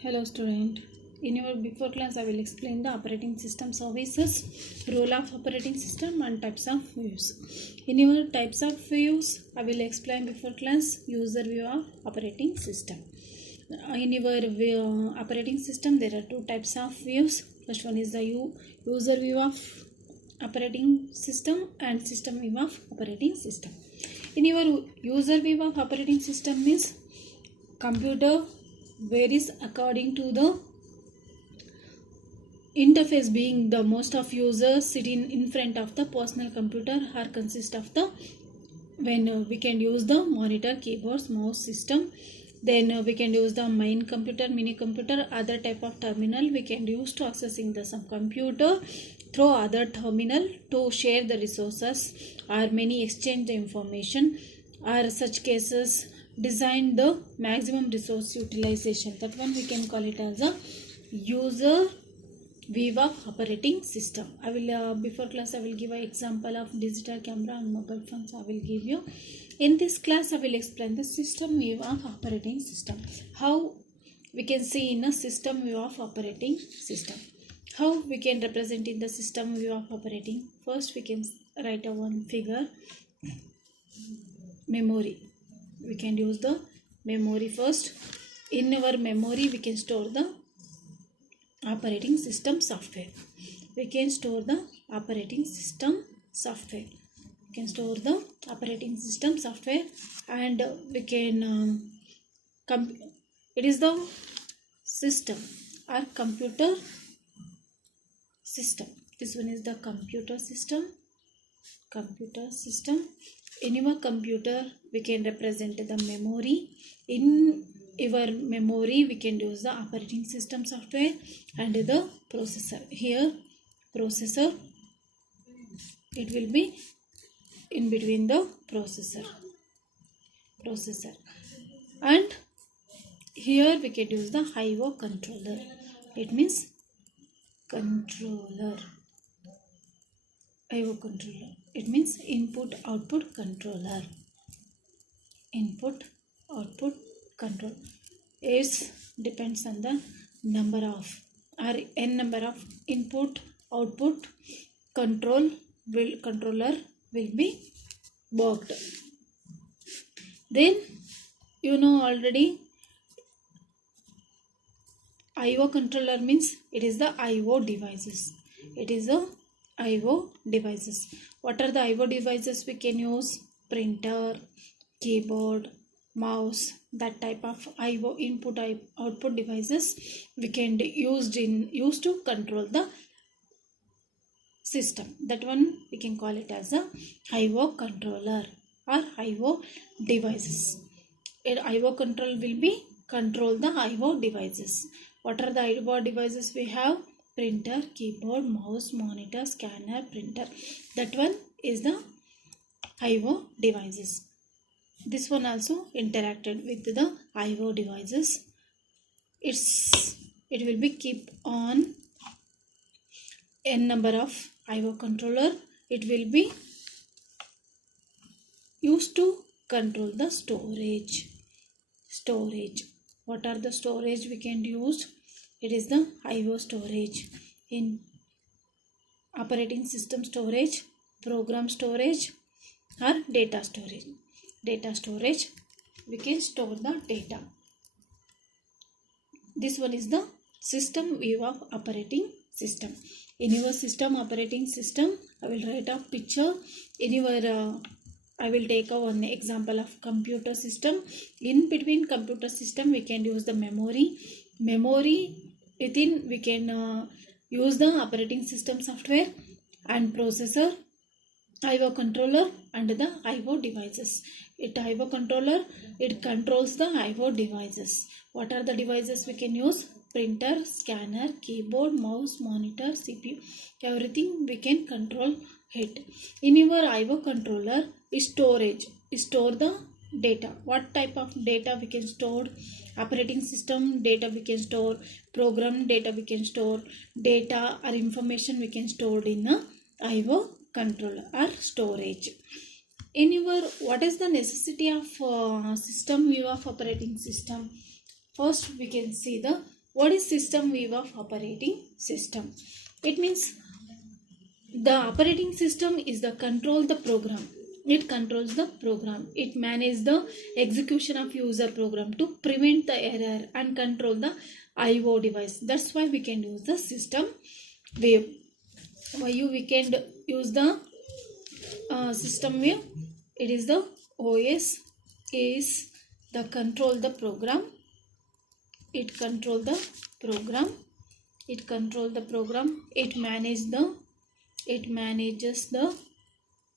Hello student. In your before class I will explain the operating system services, role of operating system and types of views. In your types of views I will explain before class user view of operating system. In your operating system there are two types of views. First one is the user view of operating system and system view of operating system. In your user view of operating system means computer varies according to the interface, being the most of users sitting in front of the personal computer or consist of the when we can use the monitor, keyboards, mouse system. Then we can use the main computer, mini computer, other type of terminal we can use to accessing the some computer through other terminal to share the resources or many exchange the information, or such cases design the maximum resource utilization. That one we can call it as a user view of operating system. I will before class I will give an example of digital camera and mobile phones. I will give you. In this class I will explain the system view of operating system. How we can see in a system view of operating system. How we can represent in the system view of operating. First we can write a one figure. Memory. We can use the memory first. In our memory we can store the operating system software. We can store the operating system software. We can store the operating system software, and we can it is the system or computer system. This one is the computer system. Computer system. In your computer we can represent the memory. In your memory we can use the operating system software and the processor. Here processor, it will be in between the processor, and here we can use the I/O controller. It means controller. I/O controller. It means input output controller. Input output control. It depends on the number of or n number of input output controller will be worked. Then you know already I/O controller means it is the I/O devices. It is the I/O devices. What are the I/O devices we can use? Printer, keyboard, mouse, that type of I/O input output devices we can use to control the system. That one we can call it as a I/O controller or I/O devices. I/O control will be control the I/O devices. What are the I/O devices we have? Printer, keyboard, mouse, monitor, scanner, printer. That one is the I/O devices. This one also interacted with the I/O devices. It will be keep on n number of I/O controller. It will be used to control the storage. What are the storage we can use? It is the I/O storage. In operating system storage, program storage, or data storage. Data storage, we can store the data. This one is the system view of operating system. In your system operating system, I will write a picture. In your I will take one example of computer system. In between computer system we can use the memory. Within we can use the operating system software and processor, I/O controller and the I/O devices. I/O controller, it controls the I/O devices. What are the devices we can use? Printer, scanner, keyboard, mouse, monitor, CPU. Everything we can control it. In your I/O controller is storage. Store the data. What type of data we can store? Operating system data we can store, program data we can store, data or information we can store in a I/O controller or storage. In your what is the necessity of system view of operating system? First we can see the What is system view of operating system? It means the operating system is the control the program. It controls the program. It manages the execution of user program to prevent the error and control the IO device. That's why we can use the system view. Why we can use the system view? It is the OS is the control the program. It control the program. It control the program. It manages the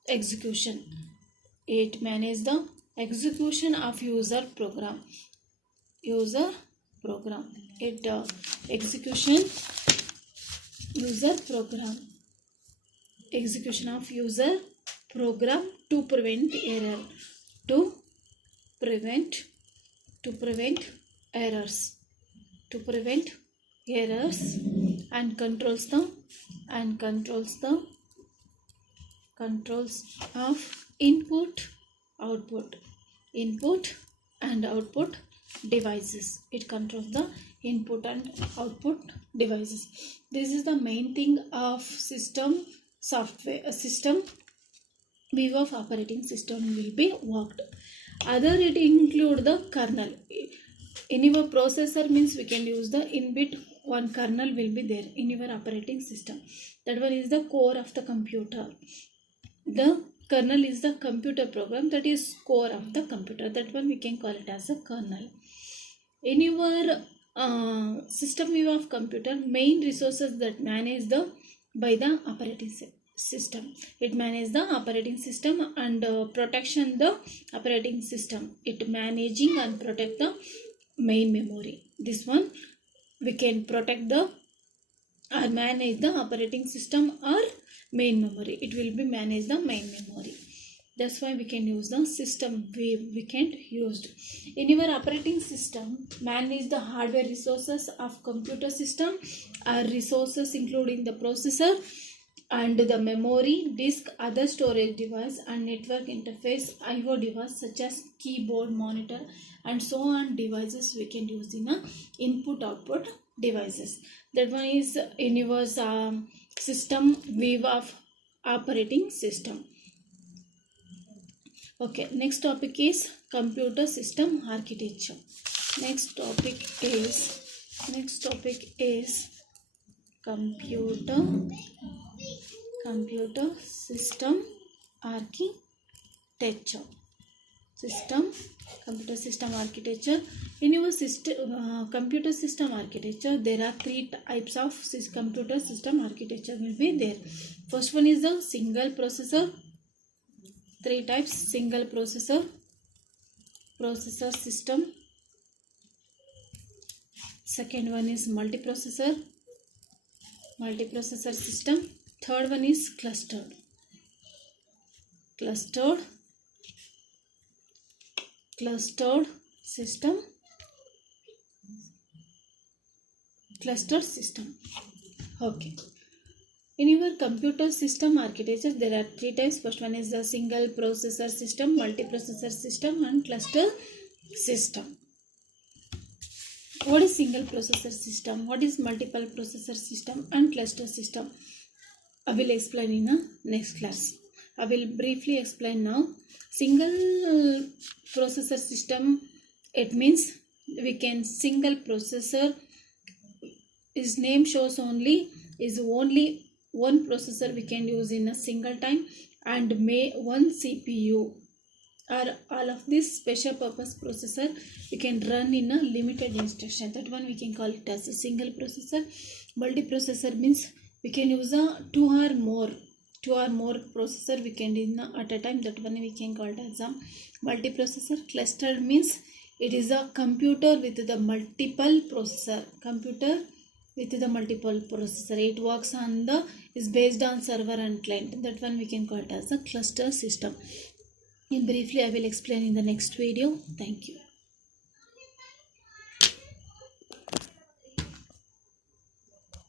execution. It manages the execution of user program. It execution user program. Execution of user program to prevent error. To prevent errors. And controls of input and output devices. It controls the input and output devices. This is the main thing of system software. A system view of operating system will be worked. Other it include the kernel. In your processor means we can use the inbuilt one kernel will be there in your operating system. That one is the core of the computer. The kernel is the computer program that is core of the computer. That one we can call it as a kernel. In your system view of computer, main resources that manage by the operating system. It manages the operating system and protection the operating system. It managing and protect the main memory. This one we can protect or manage the operating system or main memory. It will be manage the main memory. That's why we can use the system we can use. In your operating system, manage the hardware resources of computer system or resources including the processor and the memory, disk, other storage device and network interface, IO device such as keyboard, monitor and so on devices we can use in a input output devices. That one is in your system view of operating system. Okay, next topic is computer system architecture. Next topic is computer system architecture. Computer system architecture. In your computer system architecture, there are three types of computer system architecture will be there. First one is the single processor. Three types: single processor system. Second one is multiprocessor system. Third one is clustered system. Okay. In your computer system architecture, there are three types. First one is the single processor system, multiprocessor system and cluster system. What is single processor system? What is multiple processor system and cluster system? I will explain in the next class. I will briefly explain now. Single processor system, it means we can single processor. Its name shows only one processor we can use in a single time and one CPU or all of this special purpose processor we can run in a limited instruction. That one we can call it as a single processor. Multiprocessor means we can use two or more processor we can in at a time. That one we can call it as a multiprocessor. Clustered means it is a computer with the multiple processor. It works on is based on server and client. That one we can call it as a cluster system. In briefly I will explain in the next video. Thank you.